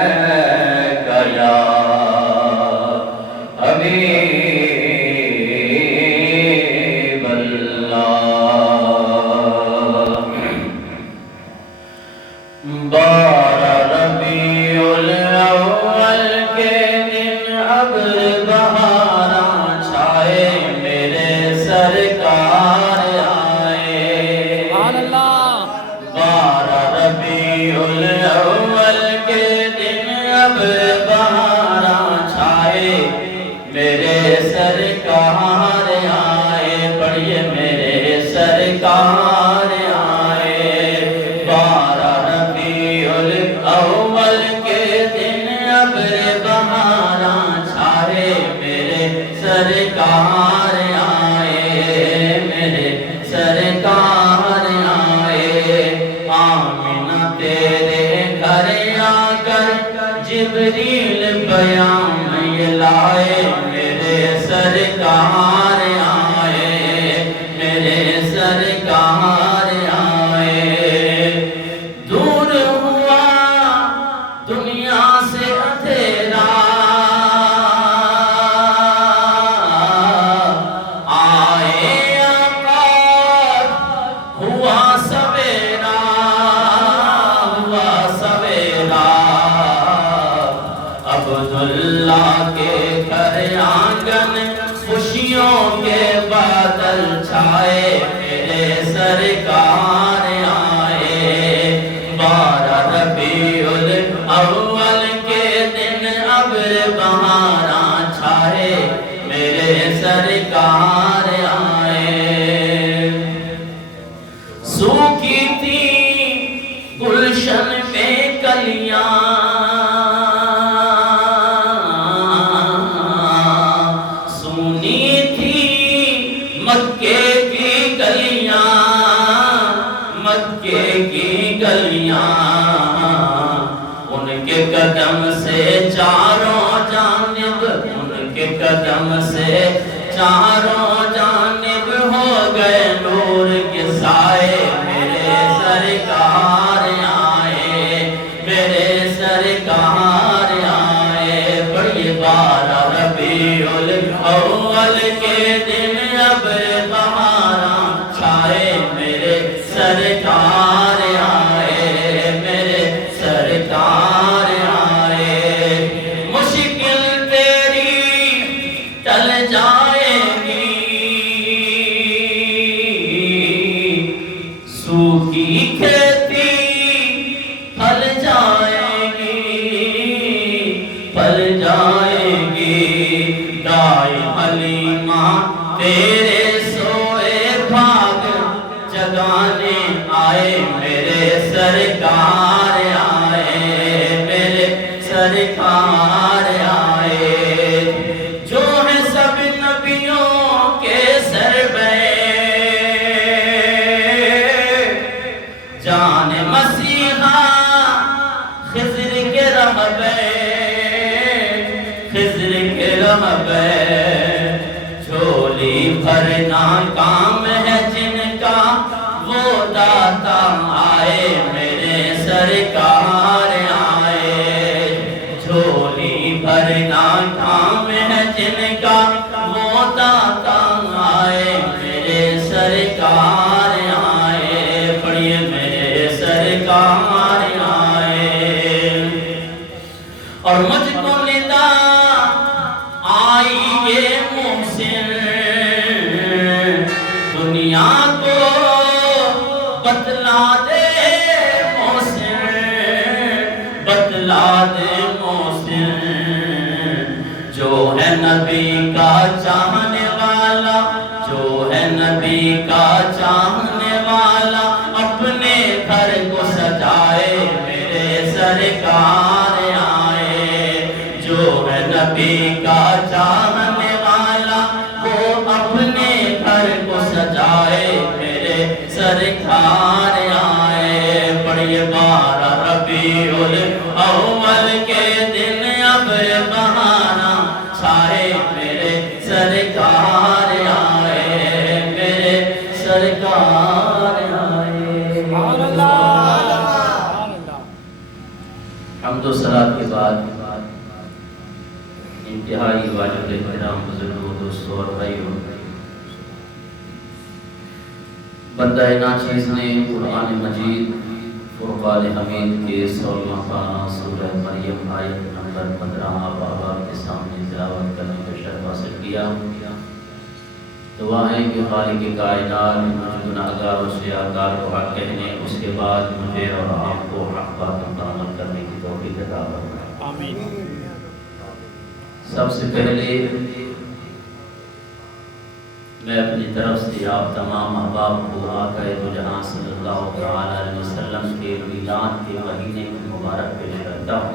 إليك يا حبيب الله بارہ ربیع الاول کے دن ابر بہاراں چھائے میرے سرکار آئے بارہ ربیع الاول کے دن ابر بہاراں چھائے میرے سرکار آئے پڑھیے میرے سرکار آئے بارہ ربیع الاول کے دن ابر بہاراں چھائے میرے سرکار آئے میرے سرکار آئے آمنہ تیرے گھر آ کر جبریل پیام یہ لائے میرے سرکار آئے میرے سرکار آئے دور ہوا دنیا سے اندھیرا آئے آقا ہوا سویرا عبداللہ کے گھر آنگن خوشیوں کے بادل چھائے میرے سرکار آئے بارہ ربیع الاول کے دن ابر بہاراں چھائے میرے سرکار آئے سوکھی تھی گلشن میں کلیاں مکے کی گلیاں ان کے قدم سے چاروں جانب ان کے قدم سے چاروں جانب ہو گئے نور کے سائے میرے سرکار آئے میرے سرکار آئے بڑی بارہ ربیع الاول کے دن ابر بہاراں چھائے میرے سرکار آئے میرے سرکار آئے مشکل تیری ٹل جائے گی سوکھی کھیتی پھل جائے گی دائی حلیمہ تیرے سوئے بھاگ جگانے آئے میرے سرکار آئے میرے سرکار آئے جو ہیں سب نبیوں کے سربے جان مسیحا خضر کے رہبے جھولی بھرنا کام ہے جن کا وہ داتا آئے میرے سرکار آئے جھولی بھرنا کام ہے جن کا وہ داتا آئے میرے سرکار آئے پڑھیے میرے سرکار آئے اور مجھ کو ندا آئی یہ محسن دنیا کو بتلا دے محسن جو ہے نبی کا چاہنے والا جو ہے نبی کا چاہنے والا اپنے گھر کو سجائے میرے سرکار آئے جو ہے نبی کا چاہنے والا وہ اپنے گھر کو سجائے میرے سرکار آئے پڑھیے بارہ ربیع الاول کے دن ابر بہاراں چھائے میرے سرکار آئے میرے سرکار آئے و صلات کے بعد انتہائی واجب احترام بزرگوں، دوستوں اور بھائیوں، بندہ ناچیز نے قرآن مجید فرقان حمید کے 16واں پارہ سورہ مریم آیت نمبر 15 آپ کے سامنے تلاوت کرنے کا شرف حاصل کیا۔ دعا ہے کہ خالق کائنات مجھ گناہگار و سیاہکار کو حق کہنے، اس کے بعد مجھے اور آپ کو حق باتوں پر عمل کرنے کی توفیق عطا فرمائے، آمین۔ سب سے پہلے میں اپنی طرف سے آپ تمام احباب کو آقا دو جہاں صلی اللہ علیہ وسلم کے میلاد کے مہینے کی مبارک پیش کرتا ہوں۔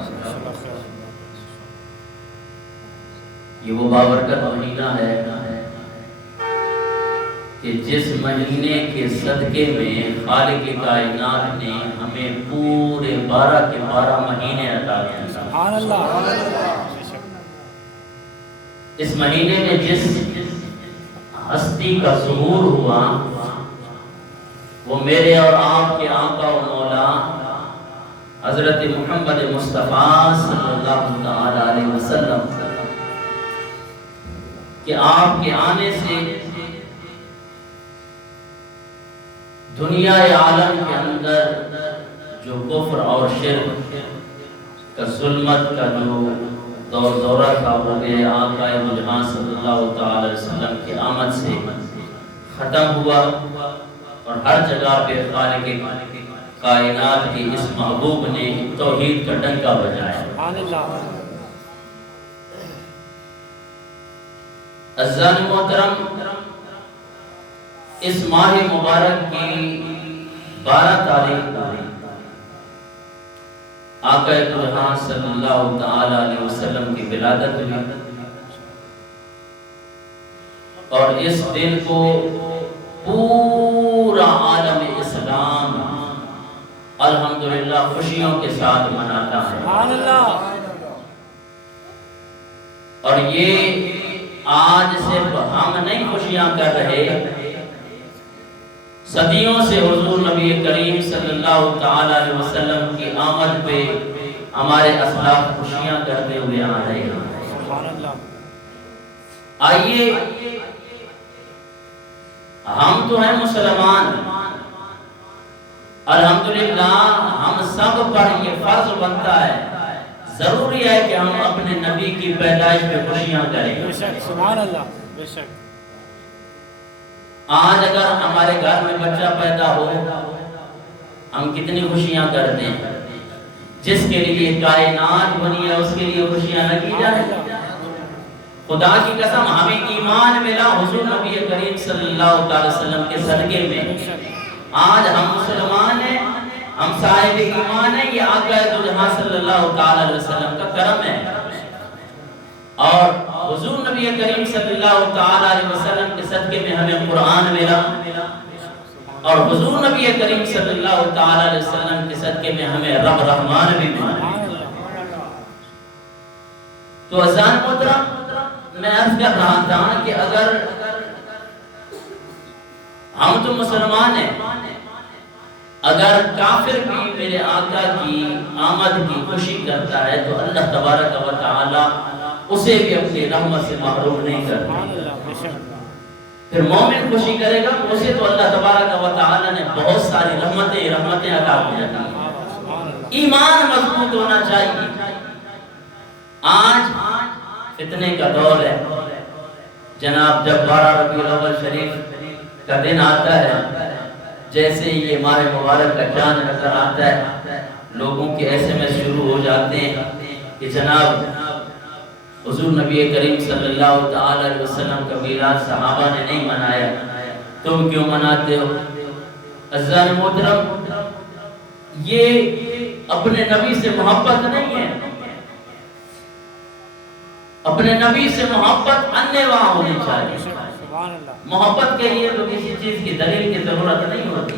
یہ وہ بابرکت مہینہ ہے کہ جس مہینے کے صدقے میں خالق کائنات نے ہمیں پورے 12 کے 12 مہینے عطا کیے۔ سبحان اللہ۔ اس مہینے میں جس ہستی کا ظہور ہوا وہ میرے اور آپ کے آقا و مولا حضرت محمد مصطفیٰ صلی اللہ علیہ وسلم کہ آپ کے آنے سے دنیا عالم کے اندر جو کفر اور شرک کا ظلمت کا جو دور دورہ تھا وہ میرے آقا جہاں صلی اللہ علیہ وسلم کی آمد سے ختم ہوا، اور ہر جگہ پہ خالق کائنات کی اس محبوب نے توحید کا ڈنکا بجایا۔ عزیزان محترم، اس ماہ مبارک کی 12 تاریخ کو آقا جہاں صلی اللہ علیہ وسلم کی ولادت ہوئی، اور اس دن کو پورا عالم اسلام الحمدللہ خوشیوں کے ساتھ مناتا ہے۔ اور یہ آج صرف ہم نہیں خوشیاں کر رہے، صدیوں سے حضور نبی کریم صلی اللہ علیہ وسلم کی آمد پہ ہمارے اسلاف خوشیاں کرتے ہوئے آ رہے ہیں۔ آئیے، ہم تو ہیں مسلمان، الحمدللہ ہم سب پر یہ فرض بنتا ہے، ضروری ہے کہ ہم اپنے نبی کی پیدائش پہ خوشیاں کریں۔ سبحان اللہ۔ بے شک آج اگر ہمارے گھر میں بچہ پیدا ہو ہم کتنی خوشیاں کرتے ہیں، جس کے لیے کائنات بنی ہے اس کے لیے خوشیاں نہ کی جائیں۔ خدا کی قسم ہمیں ایمان ملا حضور نبی کریم صلی اللہ علیہ وسلم کے صدقے میں، آج ہم مسلمان ہیں، ہم صاحب ایمان ہیں، یہ آقا دو جہاں صلی اللہ علیہ وسلم کا کرم ہے۔ اور حضور نبی کریم صلی اللہ علیہ وسلم کے صدقے میں ہمیں قرآن ملا، اور حضور نبی کریم صلی اللہ علیہ وسلم کے صدقے میں ہمیں رب رحمان بھی ملا۔ تو عزیزان محترم، میں عرض کر رہا تھا کہ اگر ہم تو مسلمان ہیں، اگر کافر بھی میرے آقا کی آمد کی خوشی کرتا ہے تو اللہ تبارک و تعالی اسے بھی اپنی رحمت سے محروم نہیں کرتا۔ پھر مومن خوشی کرے گا، اسے تو اللہ تبارک و تعالی نے بہت ساری رحمتیں عطا کی۔ ایمان مضبوط ہونا چاہیے۔ آج فتنے کا دور ہے جناب، جب 12 ربیع الاول شریف کا دن آتا ہے، جیسے یہ ماہ مبارک کا چاند نظر آتا ہے، لوگوں کے ایسے میں شروع ہو جاتے ہیں کہ جناب حضور نبی کریم صلی اللہ علیہ وسلم کا میلاد صحابہ نے نہیں منایا، تم کیوں مناتے ہو؟ عزیزان محترم، یہ اپنے نبی سے محبت نہیں ہے، اپنے نبی سے محبت انواع ہونی چاہیے۔ محبت کے لیے تو کسی چیز کی دلیل کی ضرورت نہیں ہوتی۔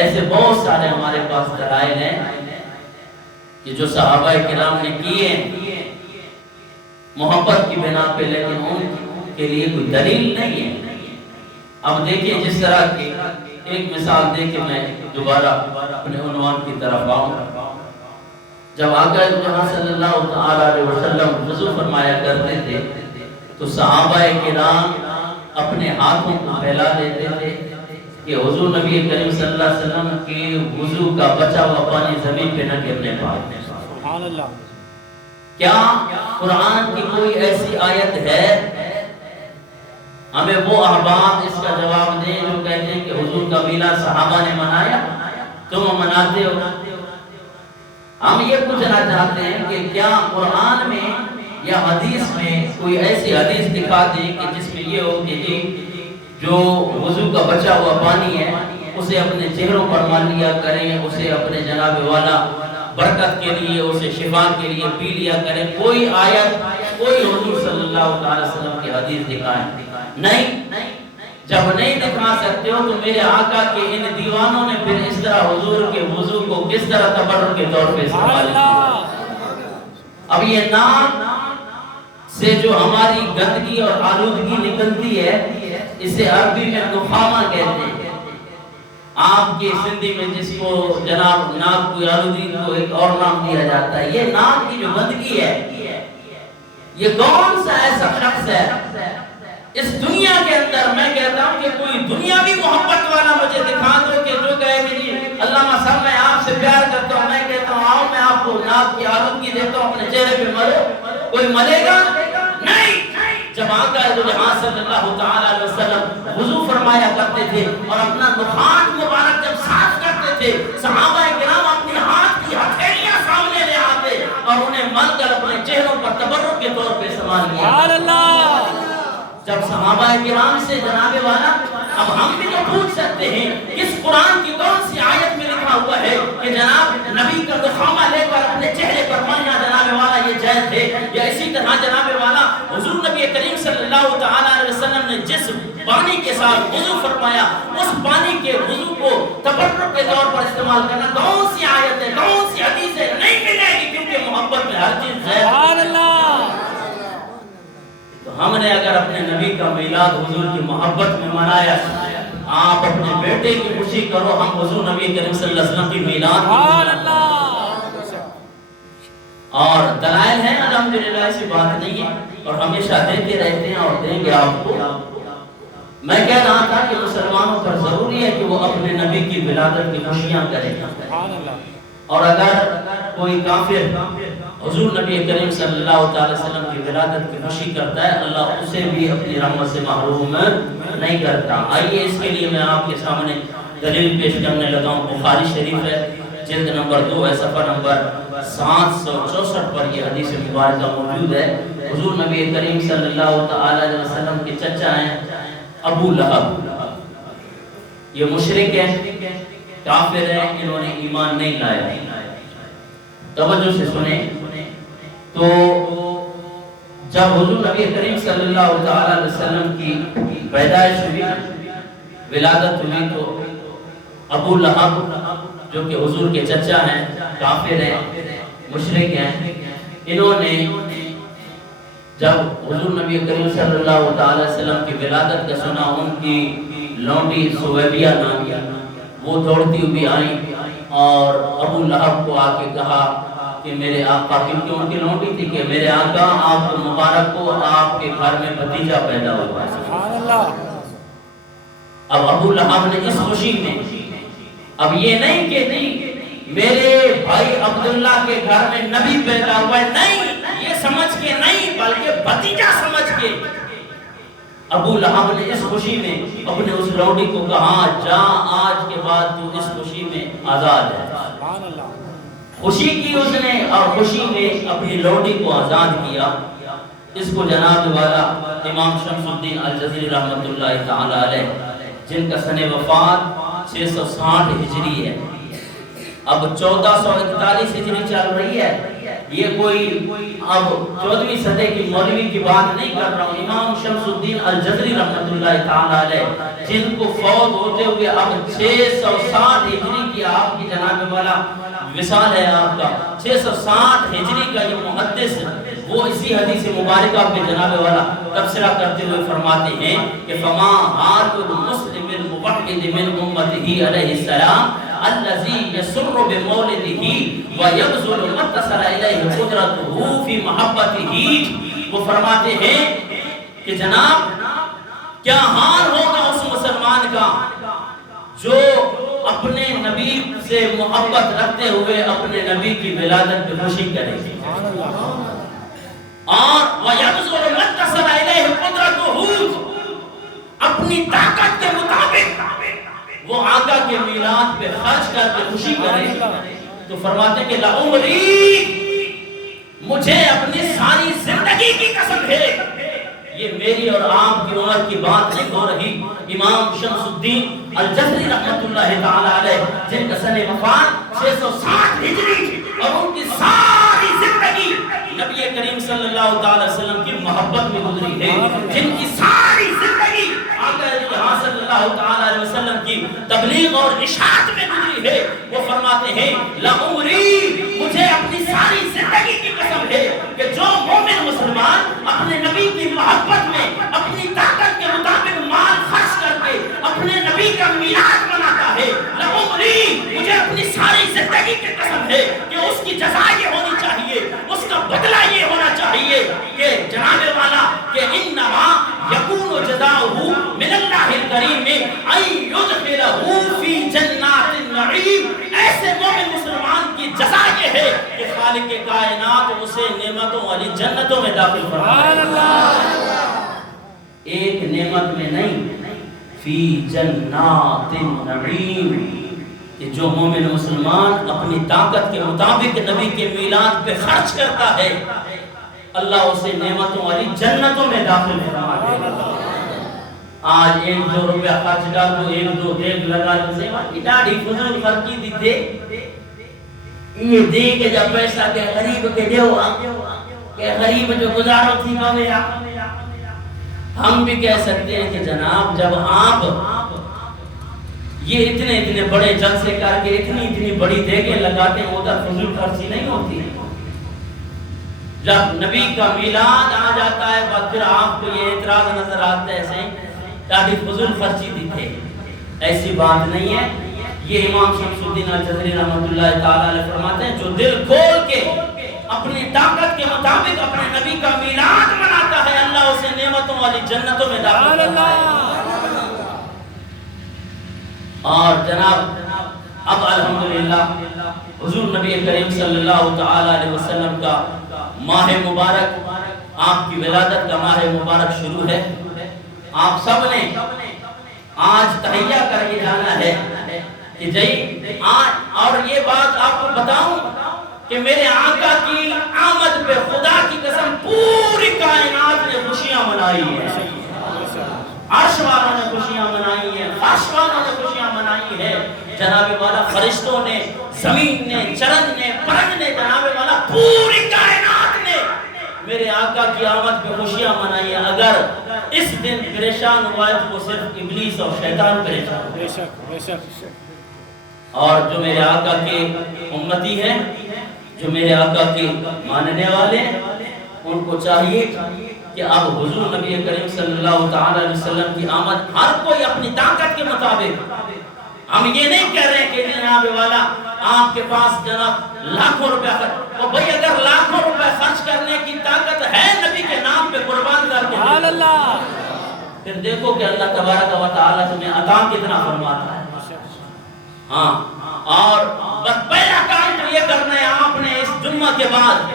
ایسے بہت سارے ہمارے پاس دلائل ہیں کہ جو صحابہ کرام نے کیے محبت کی بنا پہ، لیکن ان کے لیے کوئی دلیل نہیں ہے۔ اب دیکھیں جس طرح کی ایک مثال دے کے میں دوبارہ اپنے عنوان کی طرف آؤں۔ جب آقا جہاں صلی اللہ تعالی علیہ وسلم وضو فرمایا کرتے تھے تو صحابہ کرام اپنے ہاتھوں کو پھیلا دیتے تھے کہ حضور نبی کریم صلی اللہ علیہ وسلم کے وضو کا بچا ہوا پانی زمین پہ نہ گرنے پائے. سبحان اللہ. کیا قرآن کی کوئی ایسی آیت ہے؟ ہمیں وہ احباب اس کا جواب دیں جو کہتے ہیں کہ حضور کا میلاد صحابہ نے منایا تم مناتے ہو. ہم یہ پوچھنا چاہتے ہیں کہ کیا قرآن میں یا حدیث میں کوئی ایسی حدیث دکھا دیں کہ جس میں یہ ہو کہ جی جو وضو کا بچا ہوا پانی ہے اسے اپنے چہروں پر مال لیا کریں, اسے اپنے جناب والا برکت کے لیے, اسے شفا کے لیے پی لیا کریں. کوئی آیت, کوئی حضور صلی اللہ علیہ وسلم کی حدیث دکھائیں؟ نہیں. جب نہیں دکھا سکتے ہو تو میرے آقا کے ان دیوانوں نے پھر اس طرح حضور کے وضو کو کس طرح تبرک کے طور پہ استعمال کیا؟ اب یہ نام سے جو ہماری گندگی اور آلودگی نکلتی ہے اسے عربی میں نخامہ کہتے ہیں. آپ کی سندھی میں جس کو جناب ناک کی آلودگی کو ایک اور نام دیا جاتا ہے. یہ ناک کی جو گندگی ہے, یہ کون سا ایسا شخص ہے اس دنیا کے اندر, میں کہتا ہوں کہ کوئی دنیاوی محبت والا مجھے دکھا دو کہ جو کہے کہ جی علامہ صاحب میں آپ سے پیار کرتا ہوں, میں کہتا ہوں آؤ میں آپ کو ناک کی آلودگی دیتا ہوں, اپنے چہرے پہ مرو. کوئی ملے گا نہیں. جب آقا جہاں صلی اللہ تعالی علیہ وسلم وضو فرمایا کرتے تھے اور اپنا نخاٹ مبارک جب صاف کرتے تھے, صحابہ کرام اپنے ہاتھ کی ہتھیلیاں سامنے لے آتے اور انہیں مل کر اپنے چہروں پر تبرک کے طور پہ استعمال کیا. سبحان اللہ. جب صحابہ کرام سے جناب والا, اب ہم بھی تو پوچھ سکتے ہیں اس قرآن کی کون سی آیت میں لکھا ہوا ہے کہ جناب نبی کا نخامہ لے کر اپنے چہرے پر ملنا جناب والا یہ جائز ہے؟ یا اسی طرح جناب والا حضور نبی کریم صلی اللہ تعالی علیہ وسلم نے جس پانی کے ساتھ وضو فرمایا اس پانی کے وضو کو تبرک کے طور پر استعمال کرنا کون سی آیت ہے, کون سی حدیث ہے؟ نہیں ملے گی, کیونکہ محبت میں ہر چیز ہے. سبحان اللہ. تو ہم نے اگر اپنے نبی کا میلاد حضور کی محبت میں منایا, آپ اپنے بیٹے کی خوشی کرو, ہم حضور نبی کریم صلی اللہ علیہ وسلم کی میلاد کی. اور دلائل ہیں الحمدللہ, ایسی بات نہیں ہے, اور ہمیشہ دیتے رہتے ہیں اور دیں گے آپ کو. میں کہہ رہا تھا کہ مسلمانوں پر ضروری ہے کہ وہ اپنے نبی کی ولادت کی خوشیاں کریں. اور اگر کوئی کافر حضور نبی کریم صلی اللہ علیہ وسلم کی ولادت کی خوشی کرتا ہے, اللہ اسے بھی اپنی رحمت سے محروم نہیں کرتا. آئیے اس کے لیے میں آپ کے سامنے دلیل پیش کرنے لگا ہوں. بخاری شریف ہے, جلد نمبر 2 ہے, صفحہ نمبر 764 پر یہ حدیث مبارکہ موجود ہے. حضور نبی کریم صلی اللہ علیہ وسلم کے چچا ہیں ابو لہب. یہ مشرک ہیں, کافر ہیں, انہوں نے ایمان نہیں لایا. توجہ سے سنیں. تو جب حضور نبی کریم صلی اللہ علیہ وسلم کی پیدائش ہوئی, ولادت ہوئی, تو ابو لہب جو کہ حضور کے چچا ہیں, کافر ہیں, مشرک ہیں, انہوں نے جب حضور نبی کریم صلی اللہ علیہ وسلم کی ولادت کا سنا, ان کی لونڈی سویبیہ نام کی, وہ دوڑتی ہوئی آئی اور ابو لہب کو آ کے کہا کہ میرے آقا, کیونکہ ان کی لونڈی تھی, کہ میرے آقا آپ کو مبارک کو, آپ کے گھر میں بھتیجا پیدا ہوا ہے. سبحان اللہ. اب ابو لہب نے اس خوشی میں, اب یہ نہیں کہ نہیں میرے بھائی عبداللہ کے گھر میں نبی پیدا ہوا ہے, نہیں, یہ سمجھ کے نہیں بلکہ بھتیجا سمجھ کے ابو لہب نے اس خوشی میں اپنے اس لونڈی کو کہا, جا آج کے بعد تو اس خوشی میں آزاد ہے. سبحان اللہ. خوشی کی اس نے, اور خوشی میں اپنی لونڈی کو آزاد کیا. اس کو جناب والا امام شمس الدین الجزری رحمۃ اللہ تعالی علیہ, جن کا سن وفات 660 ہجری ہے, اب 1441 ہجری چل رہی ہے. یہ کوئی اب 14ویں صدی کی مولوی کی بات نہیں کر رہا ہوں. امام شمس الدین الجزری رحمۃ اللہ تعالی علیہ, جن کو فوت ہوتے ہوئے اب 660 ہجری کی آپ کی جناب والا وصال ہے آپ کا, 660 ہجری کا یہ محدث, وہ اسی حدیث مبارکہ پہ جناب والا تبصرہ کرتے ہوئے فرماتے ہیں کہ فما ہاتل مسلم الموحد من امتہ علیہ السلام الذي يسر بمولده ويبذل ما اتصل الیہ قدرته فی محبته. وہ فرماتے ہیں کہ جناب کیا حال ہوگا اس مسلمان کا جو اپنے نبی سے محبت رکھتے ہوئے اپنے نبی کی ولادت پہ خوشی کرے گی. اور وَيَبْذُلُ مَا اتصل الیہ قدرته، اپنی طاقت کے مطابق وہ آقا کے میلاد پہ خرچ کر کے خوشی کرے. تو فرماتے ہیں کہ لعمری، مجھے اپنی ساری زندگی کی قسم ہے. یہ میری اور آپ کی عمر کی بات نہیں ہو رہی. امام شمس الدین الجزری رحمت اللہ تعالی علیہ جن کا سن وفات 660 ہجری اور ان کی ساری زندگی نبی کریم صلی اللہ تعالی وسلم کی محبت میں گزری ہے، جن کی ساری زندگی آقا جہاں صلی اللہ تعالی علیہ وسلم کی تبلیغ اور اشاعت میں گزری ہے، وہ فرماتے ہیں لعمری، مجھے اپنی ساری زندگی کی قسم ہے کہ جو مومن مسلمان اپنے نبی کی محبت میں اپنی طاقت کے مطابق مال خرچ کر کے اپنے نبی کا میلاد مناتا ہے، لعمری، مجھے اپنی ساری زندگی کی قسم ہے کہ اس کی جزا یہ ہونی چاہیے، اس کا بدلہ یہ ہونا چاہیے کہ جناب والا کہ انما یکون جزاؤہ من اللہ الکریم ان یدخلہ فی جنات النعیم. ایسے مومن مسلمان کی جزا یہ ہے کہ خالق کائنات اسے نعمتوں والی جنتوں میں داخل فرمائے. ایک نعمت میں نہیں، فی جنات النعیم، کہ جو مومن مسلمان اپنی طاقت کے مطابق نبی کے میلاد پہ خرچ کرتا ہے اللہ اسے نعمتوں والی جنتوں میں داخل فرما دے. آج 1-2 روپیہ خرچ کر دو، 1-2 دیکھ لگا دو، سے ڈاڑی فضول خرچی دی دے یہ دے کے جب پیسہ کہ غریب کے دیو کہ غریب جو گزارو تھی مویا. ہم بھی کہہ سکتے ہیں کہ جناب جب آپ یہ اتنے بڑے جلسے کر کے اتنی بڑی دیگیں لگاتے ہیں ادھر فضول خرچی نہیں ہوتی. جب نبی کا میلاد آ جاتا ہے بعد پھر آپ کو یہ اعتراض نظر آتا ہے ایسے تاکہ فضول خرچی دی تھے. ایسی بات نہیں ہے. یہ امام شمس الدین الجزری رحمت اللہ تعالی علیہ فرماتے ہیں جو دل کھول کے اپنی طاقت کے مطابق اپنے نبی کا میلاد مناتا ہے اللہ اسے نعمتوں والی جنتوں میں داخل کرتا ہے. اور جناب اب الحمدللہ حضور نبی کریم صلی اللہ تعالی علیہ وسلم کا ماہ مبارک، آپ کی ولادت کا ماہ مبارک شروع ہے. آپ سب نے آج تحیہ کر کے جانا ہے کہ جی آج، اور یہ بات آپ کو بتاؤں کہ میرے آقا کی آمد پہ خدا کی قسم پوری کائنات نے خوشیاں منائی ہیں. عرش والوں نے خوشیاں منائی ہیں، فرش والوں نے خوشیاں منائی ہیں. جناب والا فرشتوں نے، زمین نے، چرند نے، پرند نے، جناب والا پوری کائنات نے میرے آقا کی آمد پہ خوشیاں منائی ہیں. اگر اس دن پریشان ہوا ہے تو وہ صرف ابلیس اور شیطان پریشان ہوئے. بے شک. اور جو میرے آقا کے امتی ہیں، جو میرے آقا کے ماننے والے ہیں، ان کو چاہیے کہ اب حضور نبی کریم صلی اللہ تعالی علیہ وسلم کی آمد ہر کوئی اپنی طاقت کے مطابق. ہم یہ نہیں کہہ رہے کہ جناب والا آپ کے پاس جناب لاکھوں روپے خرچ، اور بھئی اگر لاکھوں روپے خرچ کرنے کی طاقت ہے نبی کے نام پہ قربان کر کے پھر دیکھو کہ اللہ تبارک و تعالی تمہیں عطا کتنا فرماتا ہے. ہاں، اور بس پہلا کام تو یہ کرنا ہے آپ نے اس جمعہ کے بعد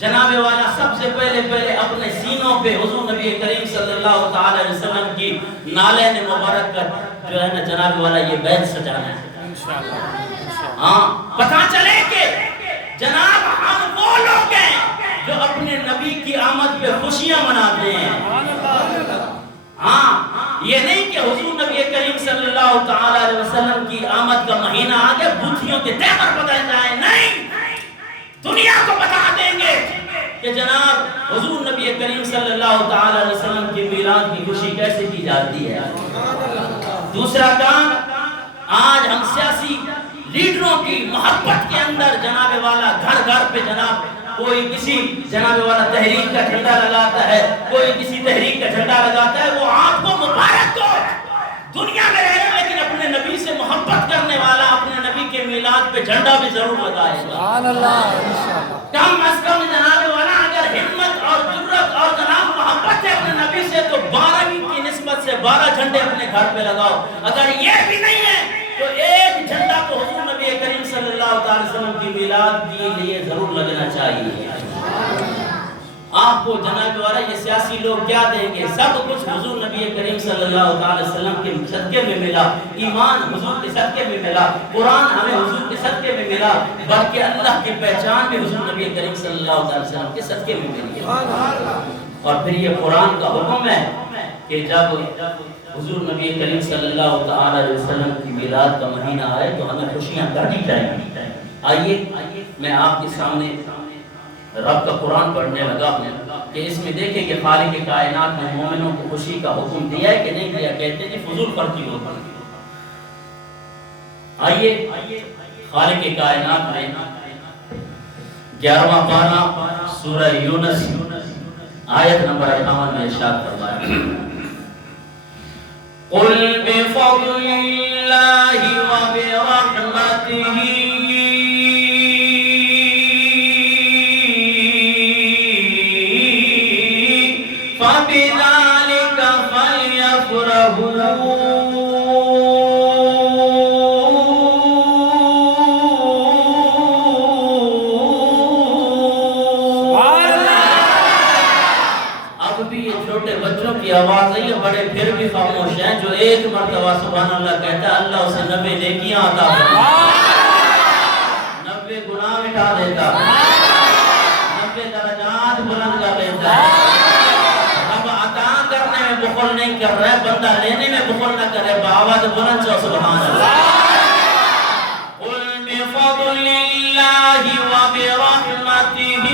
جناب والا سب سے پہلے اپنے سینوں پہ حضور نبی کریم صلی اللہ تعالی علیہ وسلم کی نالین مبارک کا جو ہے نا جناب والا یہ بیت سجانا ہے انشاءاللہ. ہاں، پتہ چلے کہ جناب ہم وہ لوگ ہیں جو اپنے نبی کی آمد پہ خوشیاں مناتے ہیں. ہاں، یہ نہیں کہ حضور نبی کریم صلی اللہ تعالی علیہ وسلم کی آمد کا مہینہ آ گیا بھوتیوں کے تہوار بدل جائیں. نہیں، دنیا کو بتا دیں گے کہ جناب حضور نبی کریم صلی اللہ تعالی علیہ وسلم کی میلاد کی خوشی کیسے کی جاتی ہے. دوسرا کام، آج ہم سیاسی لیڈروں کی محبت کے اندر جناب والا گھر گھر پہ جناب کوئی کسی جناب والا تحریک کا جھنڈا لگاتا ہے، کوئی کسی تحریک کا جھنڈا لگاتا ہے. وہ آپ کو مبارک ہو، دنیا میں رہے لیکن اپنے نبی سے محبت کرنے والا، اپنے میلاد پہ جھنڈا بھی ضرور لگائے گا. سبحان اللہ انشاءاللہ. کم از کم جناب والا اگر ہمت اور جرت اور جناب محبت ہے اپنے نبی سے تو 12ویں کی نسبت سے 12 جھنڈے اپنے گھر پہ لگاؤ. اگر یہ بھی نہیں ہے تو ایک جھنڈا تو حضور نبی کریم صلی اللہ علیہ وسلم کی میلاد کے لیے ضرور لگنا چاہیے. آپ کو جناب والا یہ سیاسی لوگ کیا دیں گے؟ سب کچھ حضور نبی کریم صلی اللہ علیہ وسلم کے صدقے میں ملا. ایمان حضور کے صدقے میں ملا. قرآن ہمیں حضور کے صدقے میں ملا. بلکہ اللہ کی پہچان بھی حضور نبی کریم صلی اللہ علیہ وسلم کے صدقے میں ملی. اور پھر یہ قرآن کا حکم ہے کہ جب حضور نبی کریم صلی اللہ علیہ وسلم کی میلاد کا مہینہ آئے تو ہمیں خوشیاں کرنی چاہیے. آئیے میں آپ کے سامنے رب کا قرآن پڑھنے لگا ہوں کہ اس میں دیکھیں کہ خالق کائنات نے مومنوں کو خوشی کا حکم دیا ہے کہ نہیں دیا. کہتے ہیں فضول خرچی ہوتا ہے. آئیے خالق کائنات نے 11واں پارہ سورہ یونس آیت نمبر 58 میں ارشاد فرمایا قل بفضل اللہ وبرحمتہ فبذلك فليفرحوا آواز ہے. یہ بڑے پھر بھی خاموش ہیں. جو ایک مرتبہ سبحان اللہ کہتا ہے اللہ اسے 90 نیکیاں عطا فرماتا ہے, 90 گناہ مٹا دیتا ہے, 90 درجات بلند کر دیتا ہے. اب عطا کرنے میں بخل نہیں کر رہا ہے, بندہ لینے میں بخل نہ کرے. بآواز بلند سے سبحان اللہ. قل بفضل اللہ وبرحمتہ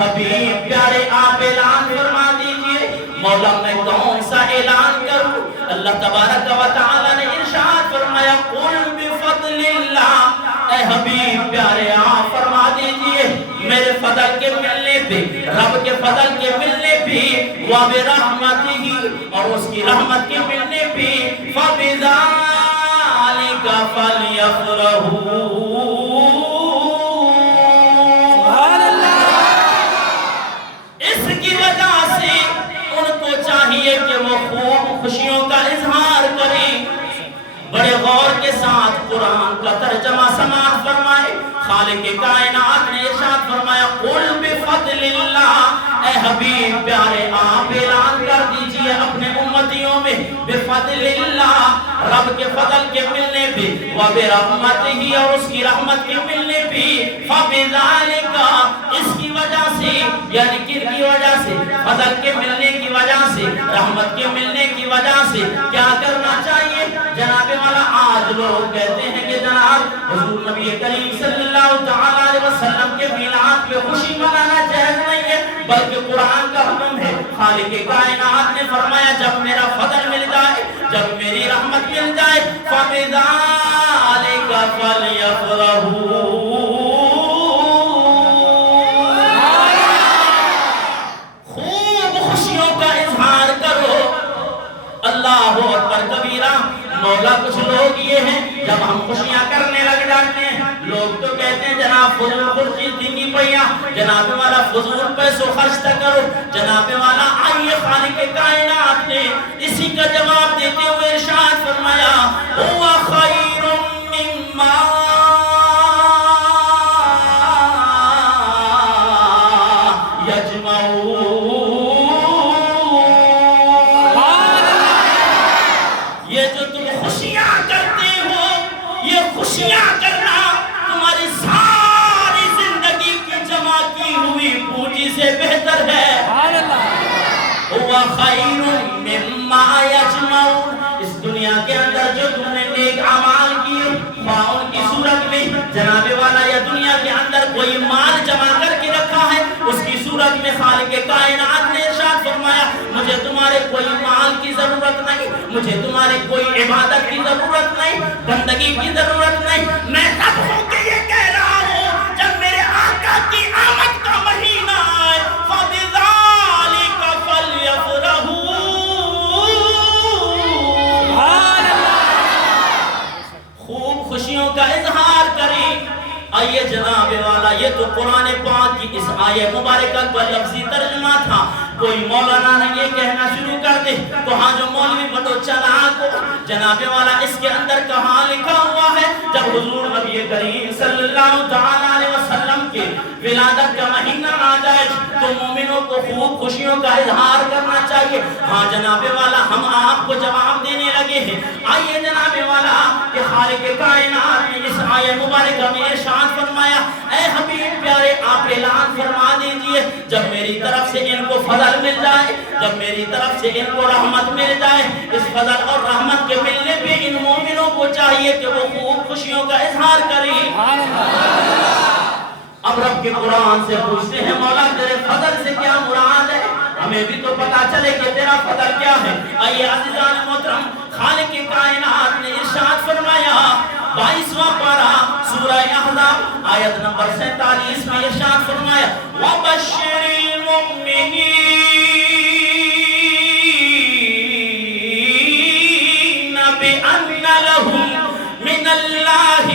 حبیب پیارے آپ اعلان فرما دیجئے مولا میں کون سا اعلان کروں. اللہ تبارک و تعالی نے ارشاد فرمایا قل بفضل اللہ. اے حبیب پیارے آپ فرما دیجئے میرے فضل کے ملنے پہ, رب کے فضل کے ملنے پہ, وبرحمتہ اور اس کی رحمت کے ملنے پہ, فبذالک فلیفرحوا. کہ وہ خوب خوشیوں کا اظہار کریں. بڑے غور کے ساتھ قرآن کا ترجمہ سماعت فرمائے. خالق کائنات نے ارشاد فرمایا قل بفضل اللہ. اے حبیب پیارے آپ اعلان کر دیجئے اپنے امتیوں میں بفضل اللہ, رب کے فضل کے ملنے پہ, وبرحمتہ اور اس کی رحمت کے ملنے پہ, فبذالک اس کی وجہ سے, یعنی کن کی وجہ سے, فضل کے ملنے کی وجہ سے, رحمت کے ملنے کی وجہ سے کیا کرنا چاہیے جناب والا. آج لوگ کہتے ہیں کہ جناب حضور نبی کریم صلی اللہ علیہ وسلم کے میلاد پہ خوشی منانا جائز نہیں ہے, بلکہ قرآن کا حکم ہے. خالق کائنات نے فرمایا جب میرا فضل مل جائے, جب میری رحمت مل جائے, فبذالک فلیفرحوا. خوب خوشیوں کا اظہار کرو. اللہ اکبر کبیرہ. مولا کچھ لوگ یہ ہیں جب ہم خوشیاں کرنے لگ جاتے ہیں لوگ تو کہتے ہیں جناب فضول خرچی دینی پیا, جناب والا فضول پیسوں خرچ نہ کرو. جناب والا آئیے خالق کائنات نے اسی کا جواب دیتے ہوئے ارشاد فرمایا هو خیر مما یجمعون. خوشیاں کرنا تمہاری ساری زندگی کی جمع کی ہوئی پونجی سے بہتر ہے. هو خَيْرٌ مِّمَّا يَجْمَعُونَ. اس دنیا کے اندر جو تم نے نیک اعمال کیے خواہ ان کی صورت میں جناب والا یا دنیا کے اندر کوئی مال جمع کر کے رکھا ہے اس کی صورت میں خالق کائنات نے ارشاد فرمایا مجھے تمہارے کوئی مال کی ضرورت نہیں, مجھے تمہاری کوئی عبادت کی ضرورت نہیں, بندگی کی ضرورت نہیں. میں رب ہوں کہ یہ کہہ رہا ہوں جب میرے آقا کی آمد کا مہینہ آئے فَبِذَلِكَ فَلْيَفْرَحُوا. خوب خوشیوں کا اظہار کریں. آئیے جناب والا یہ تو قرآن پاک کی اس آیہ مبارکہ کا لفظی ترجمہ تھا. کوئی مولانا نے یہ کہنا شروع کر دے تو ہاں جو مولوی بڑو چلا کو جناب والا اس کے اندر کہاں لکھا ہوا ہے جب حضور نبی کریم صلی اللہ علیہ وسلم کے ولادت کا مہینہ آ جائے تو مومنوں کو خوب خوشیوں کا اظہار کرنا چاہیے. ہاں جناب والا ہم آپ کو جواب دینے لگے ہیں. آئیے جناب والا کہ خالق کائنات نے اس آیہ مبارکہ میں ارشاد فرمایا اے حبیب پیارے آپ اعلان فرما دیجئے جب میری طرف سے ان کو فضل مل جائے, جب میری طرف سے ان کو رحمت مل جائے, اس فضل اور رحمت کے ملنے پہ ان مومنوں کو چاہیے کہ وہ خوب خوشیوں کا اظہار کریں. اب رب کے قرآن سے پوچھتے ہیں مولا تیرے فضل سے کیا مراد ہے, ہمیں بھی تو پتا چلے کہ تیرا فضل کیا ہے. آئیے عزیزان محترم خالق کائنات نے ارشاد فرمایا 22واں پارہ سورہ احزاب آیت نمبر 47 میں ارشاد فرمایا وَبَشِّرِ الْمُؤْمِنِينَ بِأَنَّ لَهُم مِّنَ اللَّهِ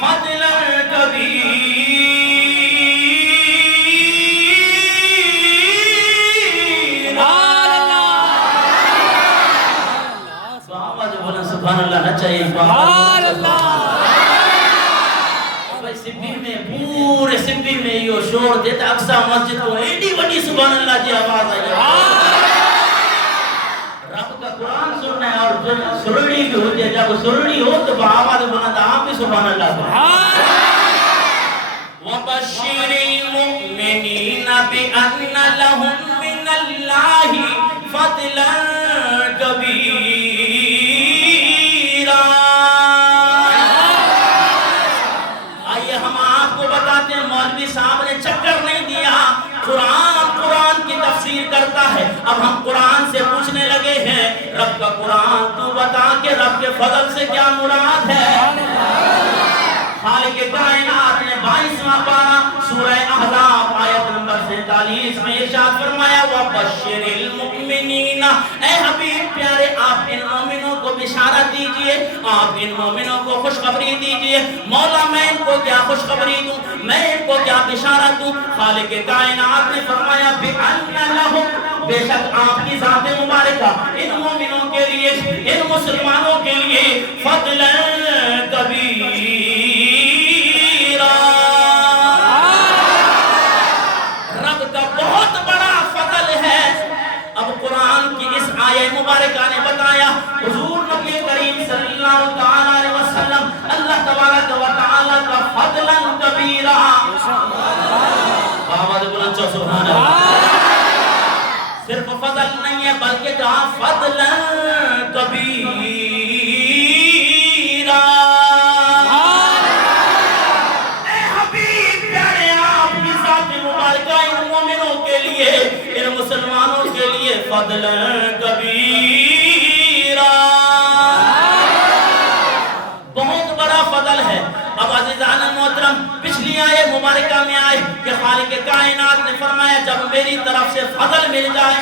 فَضْلًا كَبِيرًا. سبحان اللہ نہ چاہیے. سبحان اللہ. سبھی میں پورے سبھی میں یہ شور دیتا اقصا مسجد کو ایڈی وڈی سبحان اللہ جی آواز آئی. رب کا قرآن سننا ہے اور سرڑی بھی ہو جائے جب سرڑی ہو تو آواز بلند آپ بھی سبحان اللہ. وَبَشِّرِ الْمُؤْمِنِينَ بِأَنَّ لَهُم مِّنَ اللَّهِ فَضْلًا كَبِيرًا. آئیے ہم آپ کو بتاتے ہیں مولوی صاحب نے چکر نہیں دیا, قرآن کی تفسیر کرتا ہے. اب ہم قرآن سے پوچھنے لگے ہیں رب کا قرآن تو بتا کہ رب کے فضل سے کیا مراد ہے. خالق کائنات نے 22واں پارہ سورہ احزاب آیت نمبر 47 میں ارشاد فرمایا وَبَشِّرِ الْمُؤْمِنِينَ اے حبیب پیارے آپ ان مومنوں کو بشارت دیجئے, آپ ان مومنوں کو خوشخبری دیجئے. مولا میں ان کو کیا خوشخبری دوں, میں ان کو کیا بشارت دوں. خالق کائنات نے فرمایا بِأَنَّ لَهُم بے شک آپ کی ذات مبارکہ ان مومنوں کے لیے ان مسلمانوں کے لیے فضلا کبیرا. رب کا بہت بڑا فضل ہے. اب قرآن کی اس آیہ مبارکہ نے بتایا حضور نبی کریم صلی اللہ علیہ وسلم اللہ تبارک و تعالی کا فضلا کبیرا. آواز بلند چو سبحان اللہ. صرف فضل نہیں ہے بلکہ کہا فضلا کبیرا. اے حبیب پیارے آپ کی ذات مبارکہ ان مومنوں کے لیے ان مسلمانوں کے لیے فضلا کبیرا بہت بڑا فضل ہے. اب عزیزان محترم پچھلی آیہ مبارکہ میں آئے کہ خالق کائنات نے فرمایا جب میری طرف سے فضل مل جائے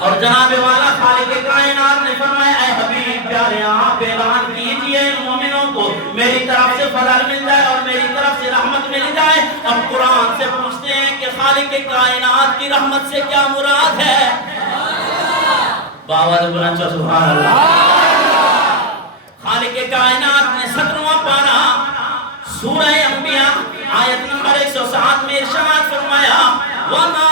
اور جناب والا خالق کائنات نے فرمایا اے حبیب پیارے آپ اعلان کیجئے مومنوں کو میری طرف سے فضل مل جائے اور میری طرف سے رحمت مل جائے. اب قرآن سے پوچھتے ہیں کہ خالق کائنات کی رحمت سے کیا مراد ہے. باواد بلند سبحان اللہ. خالق کائنات نے 17واں پارہ سورہ انبیاء آیت نمبر 107 میں ارشاد فرمایا وَمَا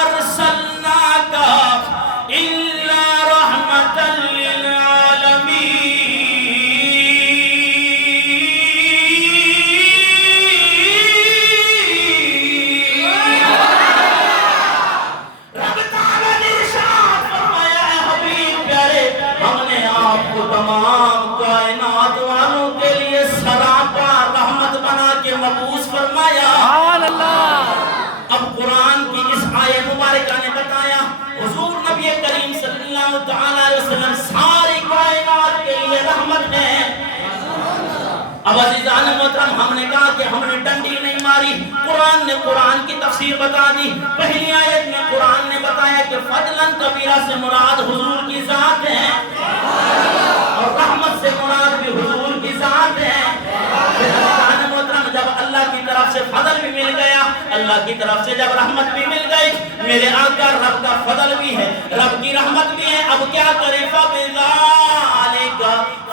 أَرْسَلْنَاكَ إِلَّا رَحْمَةً لِلْعَالَمِينَ. 1 مبعوث فرمایا۔ اب قرآن کی اس آیت مبارکہ نے بتایا حضور نبی کریم صلی اللہ تعالی علیہ وسلم ساری کائنات کے لیے رحمت ہے۔ اب عزیزان محترم ہم نے کہا کہ ہم نے ڈنڈی نہیں ماری، قرآن نے قرآن کی تفسیر بتا دی۔ پہلی آیت میں قرآن نے بتایا کہ فضلاً کبیرہ سے مراد حضور کی ذات ہے اور رحمت سے مراد بھی حضور کی ذات ہے۔ عزیزان محترم جب اللہ کی طرف سے فضل بھی مل گیا، اللہ کی طرف سے جب رحمت بھی مل گئی، میرے آقا رب کا فضل بھی ہے، رب کی رحمت بھی ہے، اب کیا کرے؟ فَبِذَلِكَ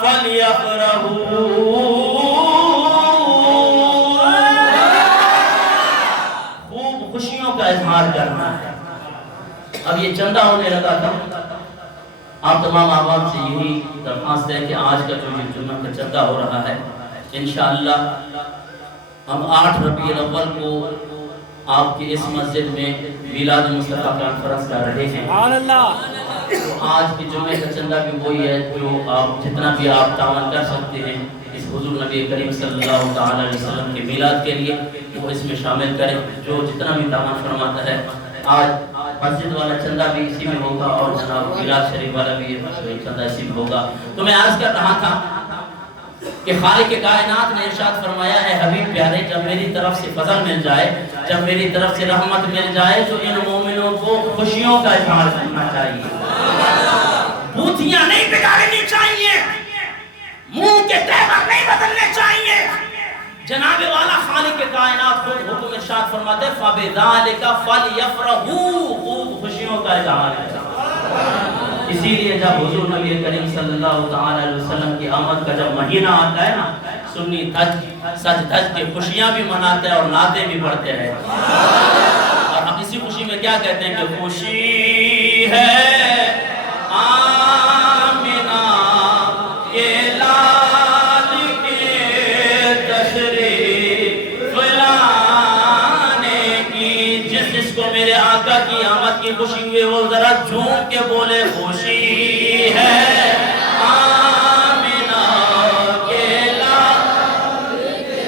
فَلْيَفْرَحُوا، خوشیوں کا اظہار کرنا ہے۔ اب یہ چندہ ہونے لگا تھا، آپ تمام احباب سے یہی درخواست ہے کہ آج کا جو جمعہ کا چندہ ہو رہا ہے انشاءاللہ ہم 8 ربیع الاول کو آپ کی اس مسجد میں میلاد مصطفیٰ کانفرنس کر رہے ہیں۔ تو آج کے جمعے کا چندہ بھی وہی ہے جو آپ جتنا بھی آپ تعاون کر سکتے ہیں اس حضور نبی کریم صلی اللہ تعالی علیہ وسلم کے میلاد کے لیے وہ اس میں شامل کریں، جو جتنا بھی تعاون فرماتا ہے۔ آج مسجد والا چندہ بھی اسی میں ہوگا اور جناب میلاد شریف والا بھی چندہ اسی میں ہوگا۔ تو میں عرض کر رہا تھا کہ خالق کائنات نے ارشاد فرمایا ہے حبیب پیارے جب میری طرف سے فضل مل جائے، جب میری طرف سے رحمت مل جائے تو ان مومنوں کو خوشیوں کا اظہار کرنا چاہیے، بوتیاں نہیں بگاڑنی چاہیے، منہ کے تہور نہیں بدلنے چاہیے۔ جناب والا خالق کائنات خود حکم ارشاد فرماتے فَبِذَلِكَ فَلْيَفْرَحُوا، خوب خوشیوں کا اظہار ہے۔ اسی لیے جب حضور نبی کریم صلی اللہ تعالی علیہ وسلم کی آمد کا جب مہینہ آتا ہے نا، سنی سج دھج کے خوشیاں بھی مناتے ہیں اور نعتیں بھی پڑھتے ہیں، اور ہم اسی خوشی میں کیا کہتے ہیں کہ خوشی ہے آمینہ کے لال کے تشریف لانے کی۔ جس کو میرے آقا کی آمد کی خوشی ہوئی وہ ذرا جھوم کے بولے خوشی ہے آمینہ کے لال کے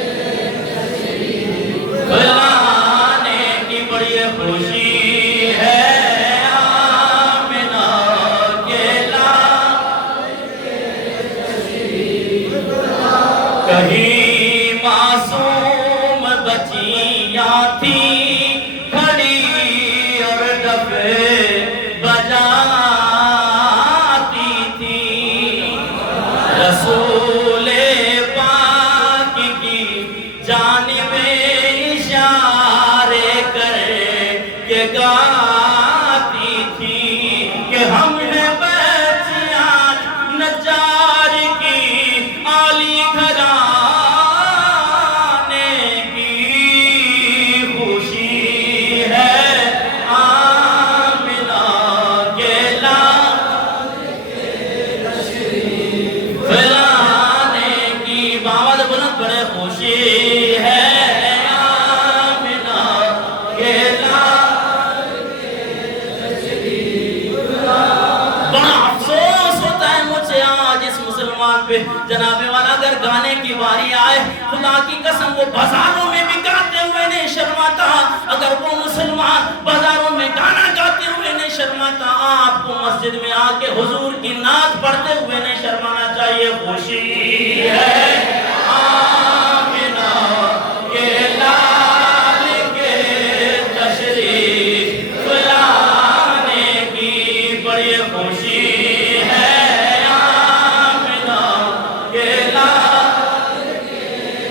تشریف لانے کی، بڑی خوشی ہے آمینہ کے لال کے تشریف لانے۔ کہیں معصوم بچیاں تھیں رسول پاک کی جانب اشارے کر کے گاتی تھی کہ ہم نے بچیاں نجار کی عالی گھرانے کی، خوشی ہے آمینہ کے لال کے تشریف لانے کی، باوض بلند بڑے خوشی ہے آمینہ کے لال کے تشریف لانے۔ بڑا افسوس ہوتا ہے مجھے آج اس مسلمان پہ جناب والا، اگر گانے کی باری آئے خدا کی قسم وہ بازاروں میں بھی گاتے ہوئے نہیں شرماتا، اگر وہ مسلمان بازاروں میں گانا گاتے ہوئے نہیں شرماتا، آپ کو مسجد میں آ کے حضور کی نعت پڑھتے ہوئے نہیں شرمانا چاہیے۔ خوشی ہے آمینہ کے لال کے تشریف لانے کی، بڑی خوشی ہے آمینہ کے لال کے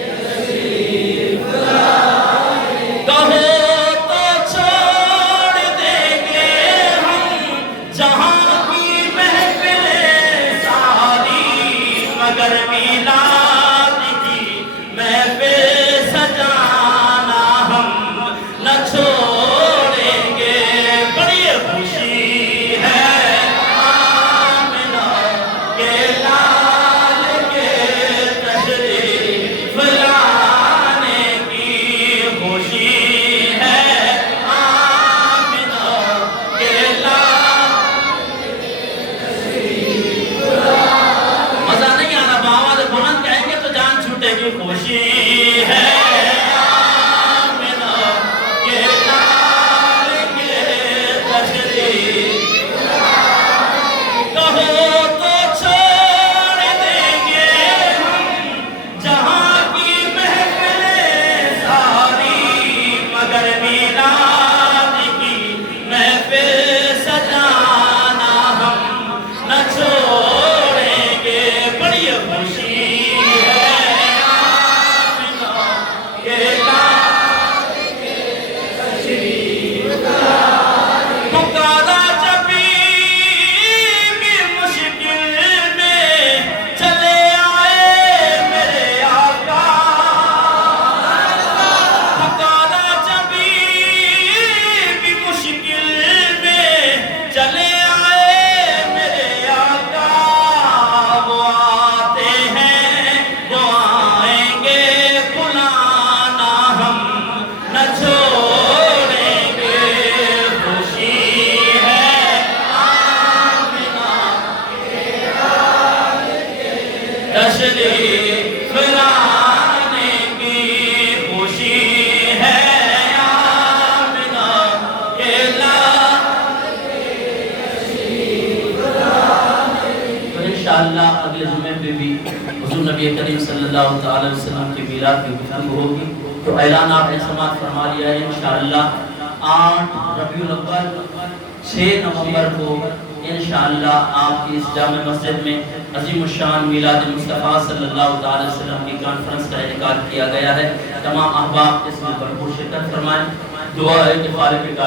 تشریف لانے۔ کہو تو چھوڑ دیں گے ہم جہاں کی محفلیں ساری، مگر میلاد کی نبی کریم صلی اللہ تعالی وسلم کی میلاد کی گفتگو ہوگی. تو اعلان آپ نے سماعت فرما لیا ہے انشاءاللہ 8 ربیع الاول 6 نومبر کو انشاءاللہ آپ کی اس جامع مسجد میں عظیم الشان میلاد مصطفیٰ صلی اللہ تعالی وسلم کی کانفرنس کا انعقاد کیا گیا ہے. تمام احباب اس میں بھرپور شرکت فرمائیں. دعا ہے کہ خالق کائنات